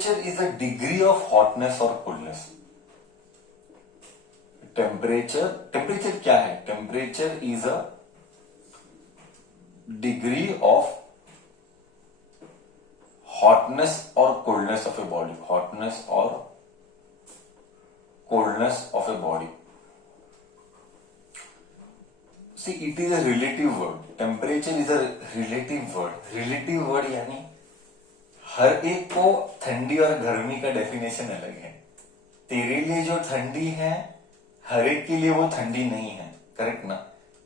Temperature is a degree of hotness और coldness. Temperature क्या है? Temperature is a degree of hotness और coldness of a body. Hotness और coldness of a body. See it is a relative word. Temperature is a relative word. Relative word यानी हर एक को ठंडी और गर्मी का डेफिनेशन अलग है। तेरे लिए जो ठंडी है हर एक के लिए वो ठंडी नहीं है, करेक्ट ना?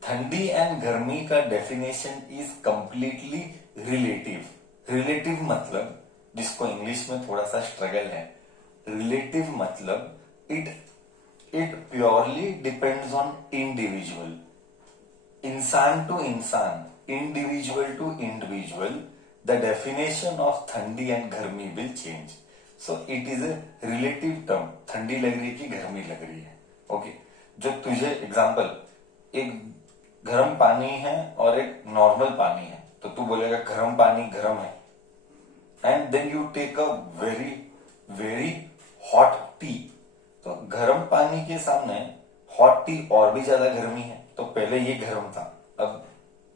ठंडी एंड गर्मी का definition is completely relative. Relative मतलब, जिसको इंग्लिश में थोड़ा सा स्ट्रगल है, रिलेटिव मतलब it purely depends on individual, इंसान टू इंसान, individual to individual, the definition of ठंडी एंड गर्मी will change. So it is a relative term. ठंडी लग रही है कि गर्मी लग रही है, ओके। जो तुझे एग्जांपल, एक गर्म पानी है और एक नॉर्मल पानी है, तो तू बोलेगा गर्म पानी गर्म है, and then you take a very very hot tea, तो गर्म पानी के सामने हॉट टी और भी ज्यादा गर्मी है, तो पहले ये गर्म था, अब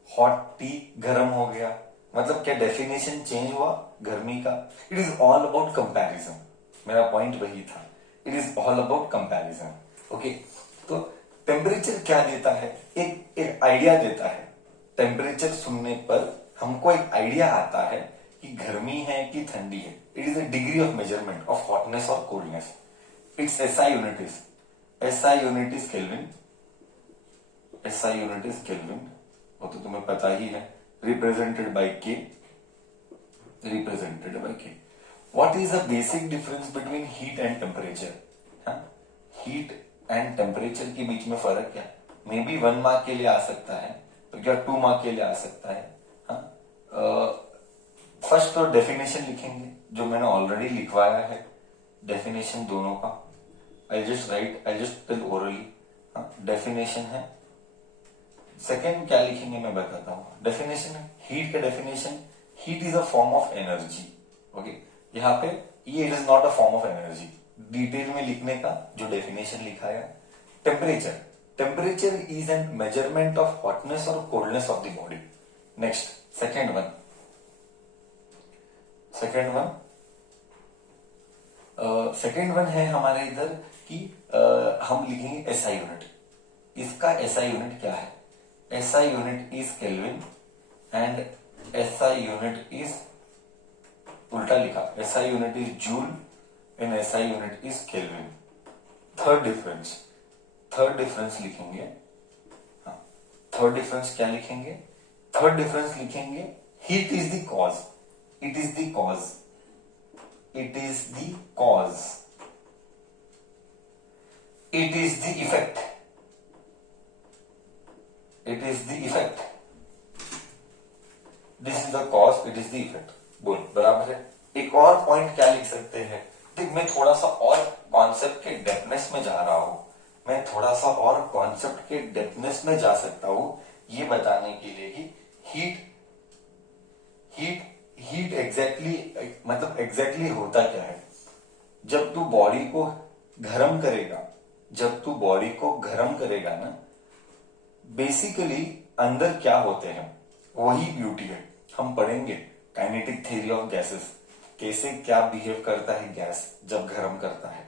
हॉट टी गर्म हो गया। मतलब क्या डेफिनेशन चेंज हुआ गर्मी का? It is all about comparison. मेरा पॉइंट वही था, it is all about comparison, okay. तो टेम्परेचर क्या देता है? एक आइडिया देता है। टेम्परेचर सुनने पर हमको एक आइडिया आता है कि गर्मी है कि ठंडी है। It is a degree of measurement of hotness और coldness. It's SI unit is, SI unit is Kelvin. SI unit is Kelvin, वो तो तुम्हें पता ही है। Represented by K, represented by K. What is the basic difference between heat and temperature? Heat and temperature के बीच में फर्क क्या? मे बी 1 मार्क के लिए आ सकता है, तो क्या 2 मार्क के लिए आ सकता है? फर्स्ट तो डेफिनेशन लिखेंगे, जो मैंने ऑलरेडी लिखवाया है डेफिनेशन दोनों का। I just tell orally. Definition है। सेकेंड क्या लिखेंगे मैं बताता हूं। डेफिनेशन है, हीट का definition, heat is a form of energy, okay. यहाँ पे ये it is not a form of energy, detail में लिखने का जो डेफिनेशन लिखा है। Temperature, temperature is an measurement of hotness और coldness of the body. Next second one, second one है हमारे इधर कि हम लिखेंगे एसआई यूनिट। इसका एसआई यूनिट क्या है? SI unit is kelvin and SI unit is, उल्टा लिखा, SI unit is joule and SI unit is kelvin. Third difference लिखेंगे। थर्ड डिफरेंस क्या लिखेंगे? थर्ड डिफरेंस लिखेंगे, heat is the cause, it is the cause, it is the cause, it is the effect, it is the effect, this is the cause, it is the effect. बोल बराबर है। एक और point क्या लिख सकते हैं? देख, मैं थोड़ा सा और कॉन्सेप्ट के डेप्थनेस में जा रहा हूं, मैं थोड़ा सा और कॉन्सेप्ट के डेप्थनेस में जा सकता हूं, ये बताने के लिए कि हीट एग्जैक्टली होता क्या है। जब तू बॉडी को गर्म करेगा, जब तू बॉडी को गर्म करेगा ना, बेसिकली अंदर क्या होते हैं, वही ब्यूटी है। हम पढ़ेंगे काइनेटिक थ्योरी ऑफ गैसेस, कैसे क्या बिहेव करता है गैस जब गर्म करता है।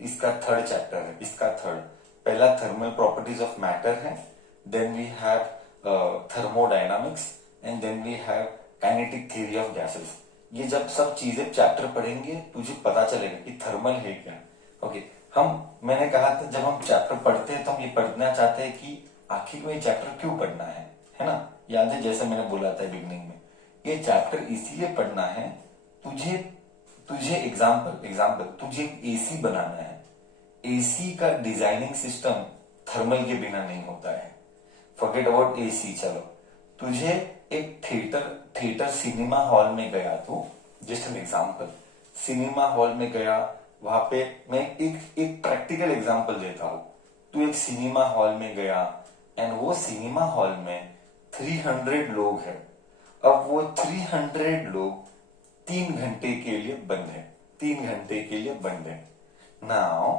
इसका थर्ड चैप्टर है, इसका थर्ड। पहला थर्मल प्रॉपर्टीज ऑफ मैटर है, then we have thermodynamics and then we have kinetic theory of gases. ये जब सब चीजें चैप्टर पढ़ेंगे तुझे पता चलेगा कि थर्मल है क्या, ओके। मैंने कहा था जब हम चैप्टर पढ़ते हैं तो हम ये पढ़ना चाहते हैं कि आखिर में ये चैप्टर क्यों पढ़ना है ना? याद है जैसे मैंने बोला था बिगनिंग में, ये चैप्टर इसीलिए पढ़ना है, तुझे एग्जाम्पल तुझे एसी बनाना है। एसी का डिजाइनिंग सिस्टम थर्मल के बिना नहीं होता है। Forget about AC. चलो, तुझे एक थिएटर सिनेमा हॉल में गया, तो just an example, cinema hall में गया, वहां पे मैं एक प्रैक्टिकल एग्जाम्पल देता हूं। तू एक सिनेमा हॉल में गया एंड वो सिनेमा हॉल में 300 लोग हैं। अब वो 300 लोग 3 घंटे के लिए बंद है। 3 घंटे के लिए बन गए। नाउ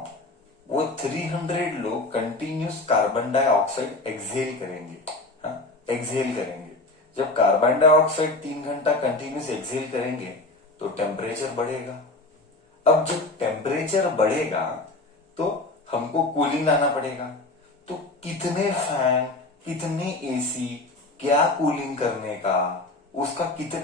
वो 300 लोग कंटिन्यूस कार्बन डाइऑक्साइड एक्सहेल करेंगे। हाँ, एक्सहेल करेंगे। जब कार्बन डाइऑक्साइड 3 घंटा कंटिन्यूस एक्सहेल करेंगे तो टेम्परेचर बढ़ेगा। अब जब टेम्परेचर बढ़ेगा तो हमको कूलिंग लाना पड़ेगा। तो कितने फैन, कितने एसी, क्या कूलिंग करने का, उसका कितने,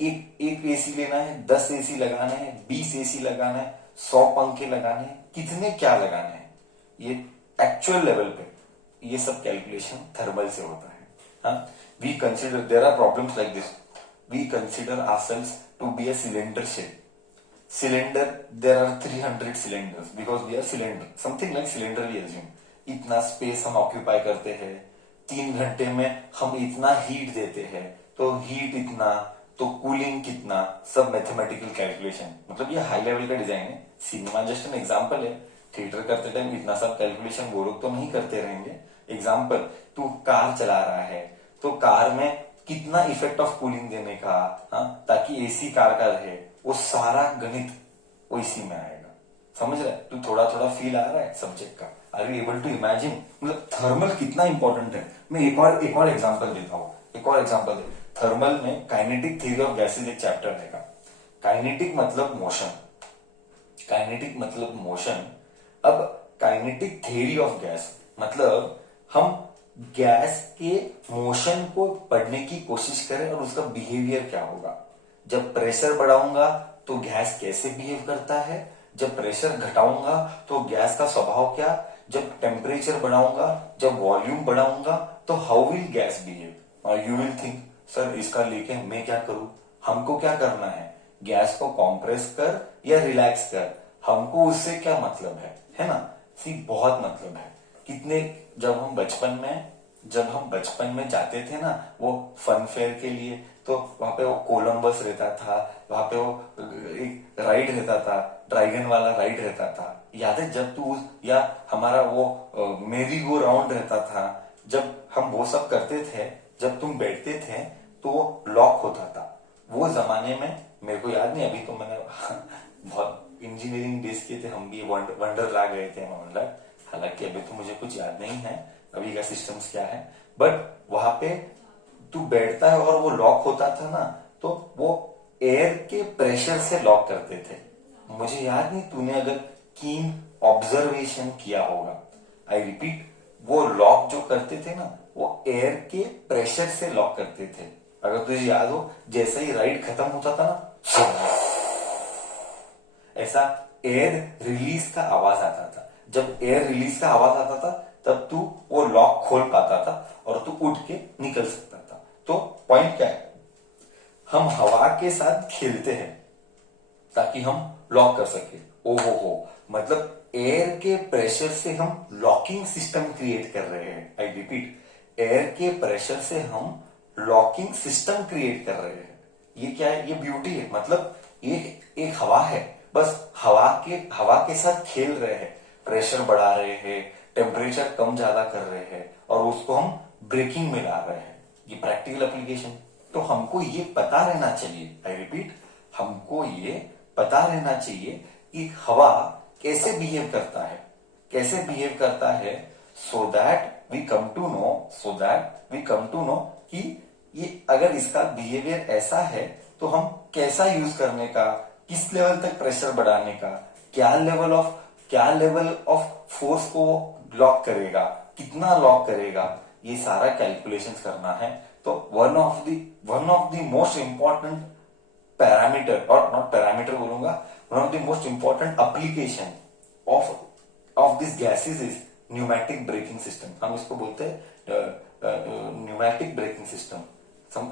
एक एसी लेना है, 10 एसी लगाना है, 20 एसी लगाना है, 100 पंखे लगाने हैं, कितने क्या लगाने हैं, ये एक्चुअल लेवल पे ये सब कैलकुलेशन थर्मल से होता है। हाँ, we consider there are problems like this. We consider ourselves to be a cylinder shape. Cylinder, there are 300 cylinders because we are cylinder, something like cylinder we assume. इतना space हम occupy करते हैं, 3 घंटे में हम इतना हीट देते हैं, तो हीट इतना, तो कूलिंग कितना, सब मैथमेटिकल कैलकुलेशन। मतलब ये हाई लेवल का डिजाइन है। सिनेमा जस्ट एन एग्जांपल है। थिएटर करते टाइम इतना सब कैलकुलेशन वो लोग तो नहीं करते रहेंगे। एग्जाम्पल, तू कार चला रहा है तो कार में कितना इफेक्ट ऑफ कूलिंग देने का, हाँ, ताकि एसी कार का रहे, वो सारा गणित वो इसी में आएगा। समझ रहा है? तू थोड़ा थोड़ा फील आ रहा है सब्जेक्ट का? Are you able to imagine मतलब थर्मल कितना इंपॉर्टेंट है? मैं एक और एग्जांपल देता हूँ। एक और एग्जांपल दे। थर्मल में काइनेटिक थ्योरी ऑफ गैसेज एक चैप्टर रहेगा। काइनेटिक मतलब मोशन, काइनेटिक मतलब मोशन। अब काइनेटिक थ्योरी ऑफ गैस मतलब हम गैस के मोशन को पढ़ने की कोशिश करें और उसका बिहेवियर क्या होगा। जब प्रेशर बढ़ाऊंगा तो गैस कैसे बिहेव करता है, जब प्रेशर घटाऊंगा तो गैस का स्वभाव क्या, जब टेम्परेचर बढ़ाऊंगा, जब वॉल्यूम बढ़ाऊंगा तो हाउ विल गैस बिहेव। और यू विल थिंक सर इसका लेके मैं क्या करूं, हमको क्या करना है, गैस को कॉम्प्रेस कर या रिलैक्स कर, हमको उससे क्या मतलब है ना। सी बहुत मतलब है। कितने जब हम बचपन में जाते थे ना वो फन फेयर के लिए, तो वहां पे वो कोलंबस रहता था, वहां पे वो एक राइड रहता था, ड्रैगन वाला राइड रहता था, याद है? जब तू, या हमारा वो मेरी गो राउंड रहता था, जब हम वो सब करते थे, जब तुम बैठते थे तो वो लॉक होता था। वो जमाने में मेरे को याद नहीं, अभी तो मैंने बहुत इंजीनियरिंग डेज किए थे हम भी, वंडरला गए थे वंडरला। हालांकि अभी तो मुझे कुछ याद नहीं है अभी का सिस्टम्स क्या है, बट वहां पे तू बैठता है और वो लॉक होता था ना, तो वो एयर के प्रेशर से लॉक करते थे। मुझे याद नहीं, तूने अगर कीन ऑब्जर्वेशन किया होगा। आई रिपीट, वो लॉक जो करते थे ना वो एयर के प्रेशर से लॉक करते थे। अगर तुझे याद हो, जैसे ही राइड खत्म होता था ना, ऐसा एयर रिलीज का आवाज आता था। जब एयर रिलीज का आवाज आता था तब तू वो लॉक खोल पाता था और तू उठ के निकल सकता था। तो पॉइंट क्या है, हम हवा के साथ खेलते हैं ताकि हम लॉक कर सके। ओहो हो, मतलब एयर के प्रेशर से हम लॉकिंग सिस्टम क्रिएट कर रहे हैं। आई रिपीट, एयर के प्रेशर से हम लॉकिंग सिस्टम क्रिएट कर रहे हैं। ये क्या है? ये ब्यूटी है। मतलब ये एक हवा है, बस हवा के साथ खेल रहे हैं, प्रेशर बढ़ा रहे हैं, टेम्परेचर कम ज्यादा कर रहे हैं और उसको हम ब्रेकिंग में ला रहे हैं। ये प्रैक्टिकल एप्लीकेशन। तो हमको ये पता रहना चाहिए, आई रिपीट, हमको ये पता रहना चाहिए कि हवा कैसे बिहेव करता है, कैसे बिहेव करता है, so that we come to know कि ये अगर इसका बिहेवियर ऐसा है तो हम कैसा यूज करने का, किस लेवल तक प्रेशर बढ़ाने का, क्या लेवल ऑफ फोर्स को लॉक करेगा, कितना लॉक करेगा, ये सारा कैलकुलेशंस करना है। तो one of the most important parameter, और नॉट पैरामीटर बोलूंगा, one of the most important application of this gases is pneumatic braking system. हम इसको बोलते हैं न्यूमैटिक ब्रेकिंग सिस्टम।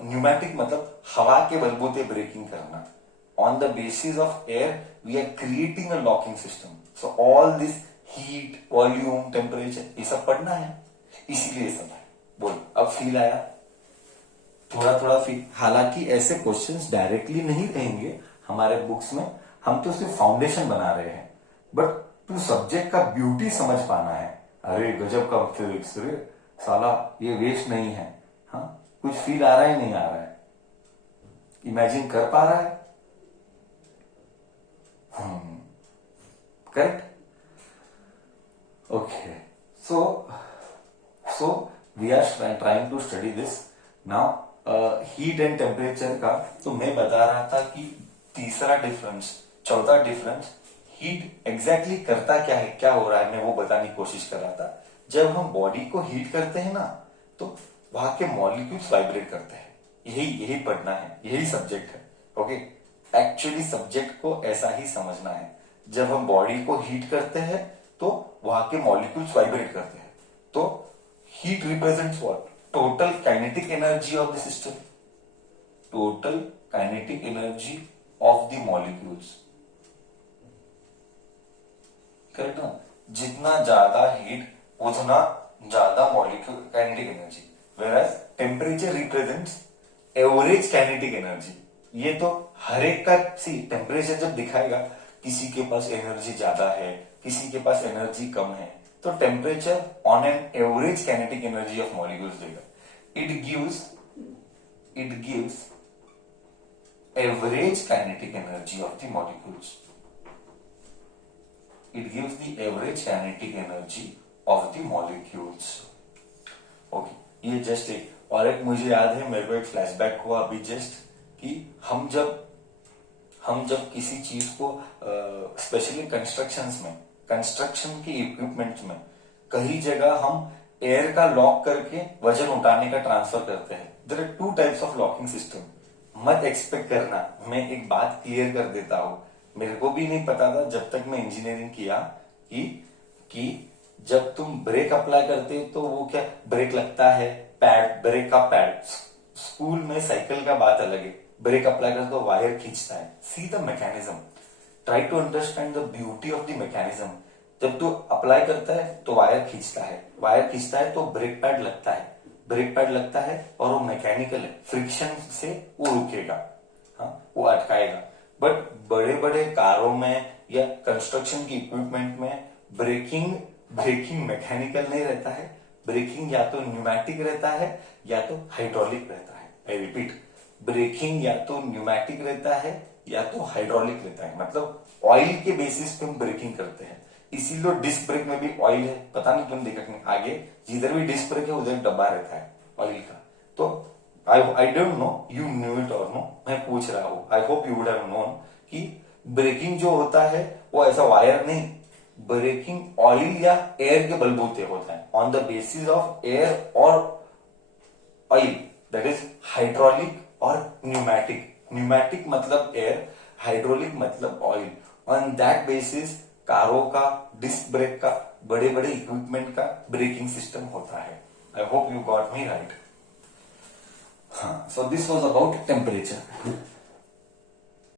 न्यूमैटिक मतलब हवा के बलबूते ब्रेकिंग करना। On the basis of air we are creating a locking system. So all this heat, volume, temperature, ये सब पढ़ना है, इसीलिए सब है। बोल, अब फील आया? थोड़ा थोड़ा फील। हालांकि ऐसे क्वेश्चंस डायरेक्टली नहीं रहेंगे हमारे बुक्स में, हम तो सिर्फ फाउंडेशन बना रहे हैं, बट तू सब्जेक्ट का ब्यूटी समझ पाना है। अरे गजब का फिजिक्स रे साला, ये वेस्ट नहीं है। हाँ, कुछ फील आ रहा है, नहीं आ रहा है, इमेजिन कर पा रहा है? Correct? Okay. So we are trying to study this now. Heat and temperature का तो मैं बता रहा था कि तीसरा डिफरेंस, चौथा डिफरेंस, हीट एग्जैक्टली करता क्या है, क्या हो रहा है, मैं वो बताने की कोशिश कर रहा था। जब हम बॉडी को हीट करते हैं ना, तो वहां के मॉलिक्यूल्स वाइब्रेट करते हैं। यही पढ़ना है, यही सब्जेक्ट है। ओके, एक्चुअली सब्जेक्ट को ऐसा ही समझना है। जब हम बॉडी को हीट करते हैं तो वहां के मॉलिक्यूल्स वाइब्रेट करते हैं। तो heat represents what? Total kinetic energy of the system, total kinetic energy of the molecules. Correct ना? जितना ज्यादा हीट उतना ज्यादा molecule kinetic energy. Whereas temperature represents average kinetic energy. ये तो हर एक का सी टेम्परेचर जब दिखाएगा, किसी के पास एनर्जी ज्यादा है, किसी के पास एनर्जी कम है, तो temperature on an average kinetic energy of molecules देगा। It gives average kinetic energy of the molecules. It gives the average kinetic energy of the molecules. Okay, ये जस्ट एक और एक मुझे याद है, मेरे को एक फ्लैशबैक हुआ अभी जस्ट कि हम जब किसी चीज को स्पेशली कंस्ट्रक्शन के इक्विपमेंट्स में कई जगह हम एयर का लॉक करके वजन उठाने का ट्रांसफर करते हैं। There are 2 types of locking system. मत एक्सपेक्ट करना, मैं एक बात क्लियर कर देता हूं, मेरे को भी नहीं पता था जब तक मैं इंजीनियरिंग किया कि जब तुम ब्रेक अप्लाई करते तो वो क्या ब्रेक लगता है, पैड, ब्रेक का पैड। स्कूल में साइकिल का बात अलग है, ब्रेक अप्लाई करते तो वायर खींचता है। See the mechanism, try to understand the beauty of the mechanism. जब तू अप्लाई करता है तो वायर खींचता है, वायर खींचता है तो ब्रेक पैड लगता है, ब्रेक पैड लगता है और वो मैकेनिकल है, फ्रिक्शन से वो रुकेगा, हाँ वो अटकाएगा। बट बड़े बड़े कारों में या कंस्ट्रक्शन की इक्विपमेंट में ब्रेकिंग मैकेनिकल नहीं रहता है। ब्रेकिंग या तो न्यूमैटिक रहता है या तो हाइड्रोलिक रहता है। आई रिपीट, ब्रेकिंग या तो न्यूमैटिक रहता है या तो हाइड्रोलिक रहता है। मतलब ऑयल के बेसिस पे हम ब्रेकिंग करते हैं। इसीलिए डिस्क ब्रेक में भी ऑयल है, पता नहीं तुम देखा नहीं, आगे जिधर भी डिस्क ब्रेक है उधर डब्बा रहता है ऑयल का। तो I don't know you knew it और नो, मैं पूछ रहा हूं, I hope you would have known कि ब्रेकिंग जो होता है वो ऐसा वायर नहीं, ब्रेकिंग ऑयल या एयर के बलबूते होता है, on the basis of air और ऑयल। दैट इज हाइड्रोलिक और न्यूमैटिक। न्यूमैटिक मतलब एयर, हाइड्रोलिक मतलब ऑयल। ऑन दैट बेसिस कारों का, डिस्क ब्रेक का, बड़े बड़े इक्विपमेंट का ब्रेकिंग सिस्टम होता है। I hope you got me right. हाँ, so this was about temperature.